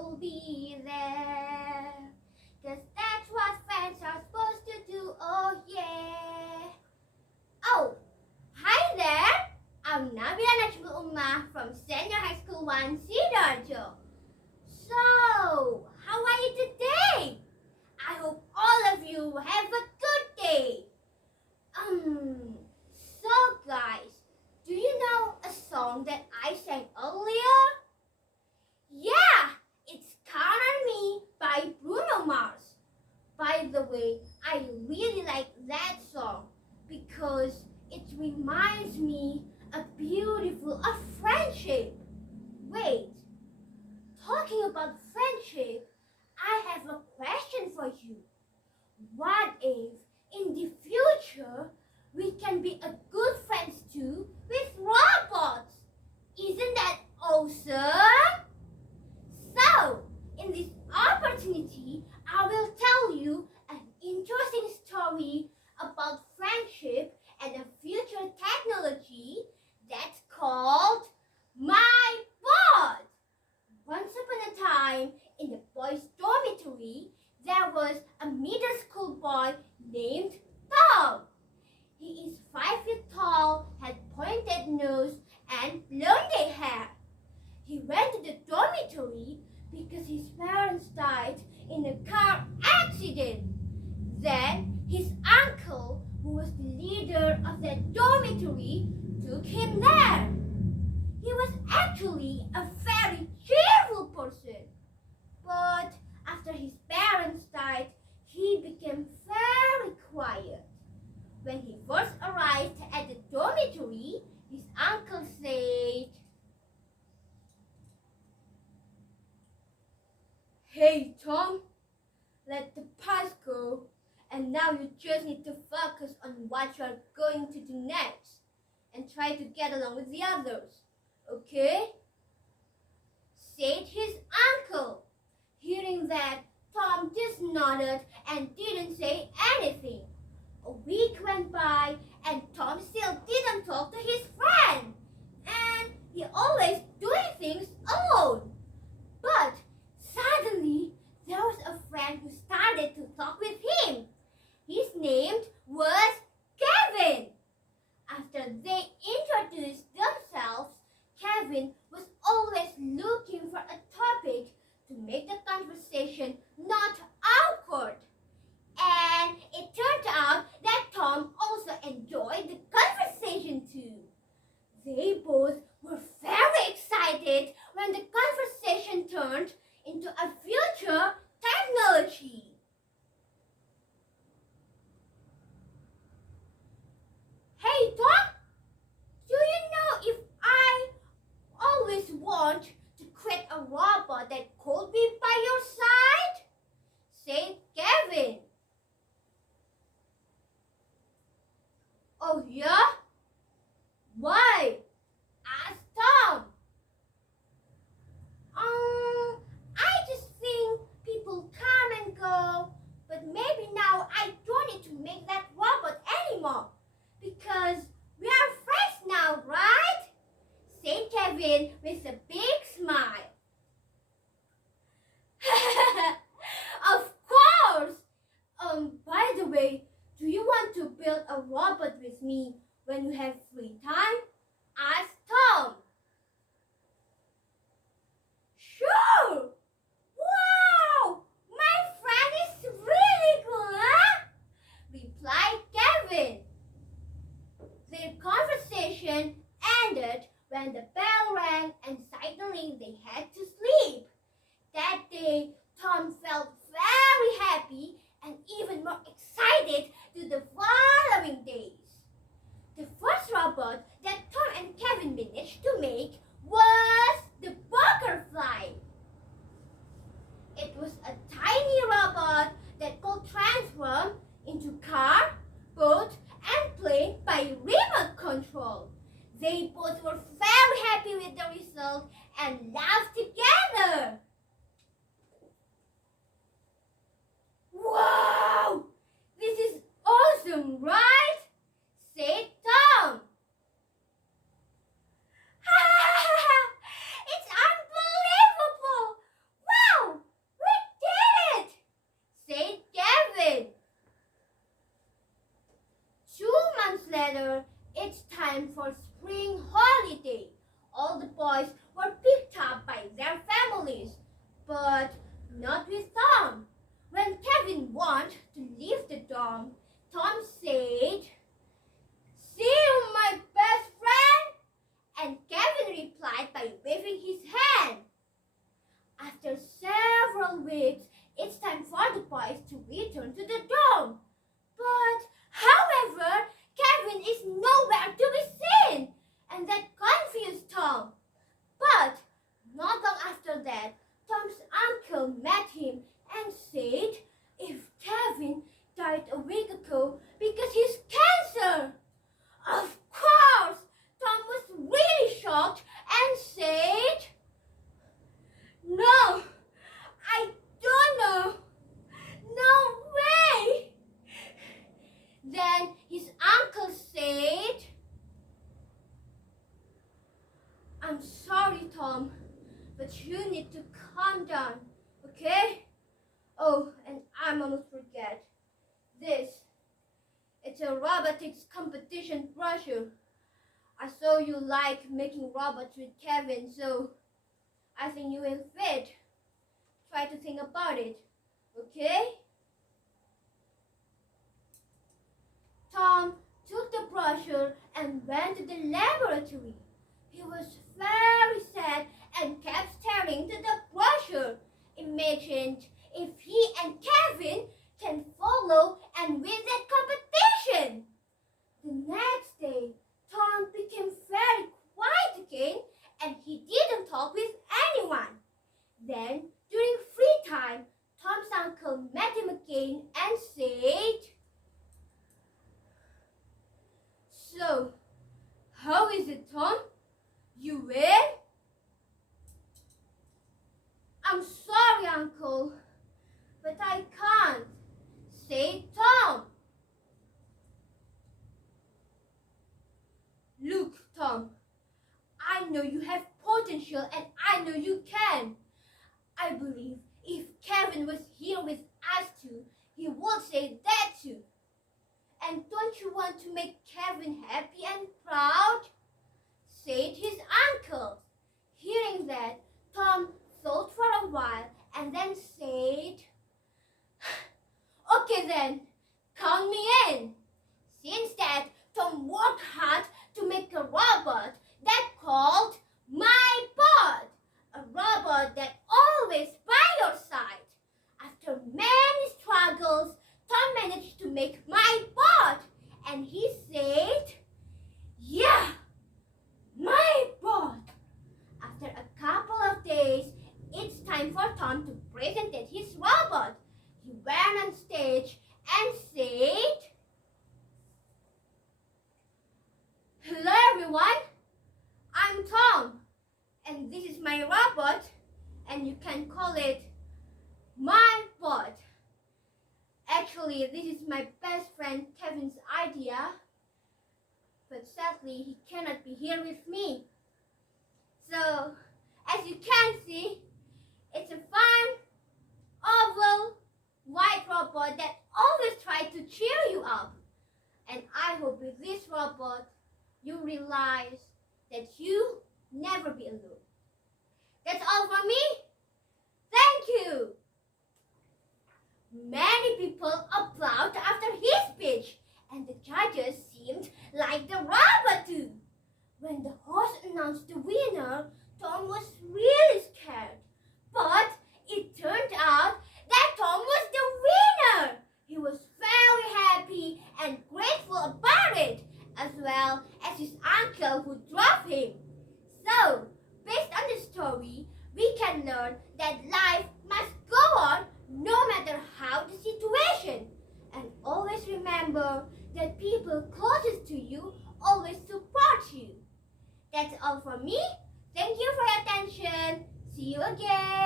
you'll be there. 'Cause that's what friends are supposed to do, oh yeah. Oh, hi there. I'm Nabilah Najmul Ummah from Senior High School 1, Sidoarjo. So, how are you today? I hope all of you have a good day. So guys, do you know a song that I sang earlier? Yeah, it's Count on Me by Bruno Mars. By the way, I really like that song because it reminds me of friendship. Wait, talking about friendship, I have a question for you. What if in the future we can be a good friends too with robots? Isn't that awesome? So, in this opportunity, I will tell you an interesting story about friendship and a future technology that's called my bot. Once upon a time, in the boys' dormitory, there was a middle school boy named Tom. He is 5 feet tall, had pointed nose and blonde hair. He went to the dormitory because his parents died in a car accident. Then his uncle, who was the leader of that dormitory, took him there. He was actually a very cheerful person. But after his parents died, he became very quiet. When he first arrived at the dormitory, his uncle said, "Hey Tom, let the past go, and now you just need to focus on what you are going to do next and try to get along with the others, okay?" said his uncle. Hearing that, Tom just nodded and didn't say anything. A week went by and Tom still didn't talk to his friend, and he always doing things alone. But suddenly, there was a friend who started to talk with him. His name was Kevin. After they introduced themselves, Kevin was always looking for a topic to make the conversation not awkward. And it turned out that Tom also enjoyed the conversation too. They both were very excited when the conversation turned into a future technology. "Hey Tom, do you know if I always want to create a robot that could be by your side?" said Kevin. "Oh yeah? Why?" asked Tom. I just think people come and go, but maybe now I don't need to make that robot anymore because we are friends now, right?" said Kevin with a big smile. "Of course! By the way, do you want to build a robot with me when you have free time?" asked Tom. "Sure! Wow! My friend is really cool, huh?" replied Kevin. Their conversation ended when the bell rang and suddenly they had to sleep. That day, Tom felt very happy and even more excited to the following days. The first robot that Tom and Kevin managed to make was the butterfly. It was a tiny robot that could transform into car, boat, and plane by remote control. They both were very happy with the result and laughed together. "Wow! This is awesome, right?" said Tom. "It's unbelievable! Wow! weather, it's time for spring holiday. All the boys were picked up by their families, but not with Tom. When Kevin wanted to leave the dorm, Tom said, "See you, my best friend," and Kevin replied by waving his hand. After several weeks, it's time for the boys to return to the dorm. But, however, Kevin is nowhere to be seen, and that confused Tom. But, not long after that, Tom's uncle met him and said if Kevin died a week ago because he's cancer. Of course, Tom was really shocked and said, "No, I don't know. No way." Then his uncle said, "I'm sorry, Tom, but you need to calm down, okay? Oh, and I'm almost forget. It's a robotics competition brochure. I saw you like making robots with Kevin, so I think you will fit. Try to think about it, okay?" Tom took the brochure and went to the laboratory. He was very sad and kept staring to the brochure. Imagined if he and Kevin can follow and win that competition. The next day, Tom became very quiet again and he didn't talk with anyone. Then, during free time, Tom's uncle met him again and said, "So, how is it, Tom? You win?" "I'm sorry, Uncle, but I can't," said Tom. "Look, Tom, I know you have potential and I know you can. I believe if Kevin was here with us too, he would say that too. And don't you want to make Kevin happy and proud?" said his uncle. Hearing that, Tom thought for a while and then said, "Okay then, count me in." Since that, Tom worked hard to make a robot that called My Bot, a robot that always by your side. After many struggles, Tom managed to make My Bot, and he said, "Yeah, My Bot." After a couple of days, it's time for Tom to present his robot. He went on stage and said, "Hello everyone, I'm Tom, and this is my robot, and you can call it My Bot. Actually, this is my best friend Kevin's idea, but sadly he cannot be here with me. So, as you can see, it's a fun, oval, white robot that always tries to cheer you up. And I hope with this robot, you realize that you never be alone." That's all from me. Thank you. Many people applauded after his speech, and the judges seemed like the robot too. When the host announced the winner, Tom was really scared. But it turned out that Tom was the winner. He was very happy and grateful about it, as well as his uncle who drove him. So, based on the story, we can learn that life must go on no matter how the situation. And always remember that people closest to you always support you. That's all from me. Thank you for your attention. See you again.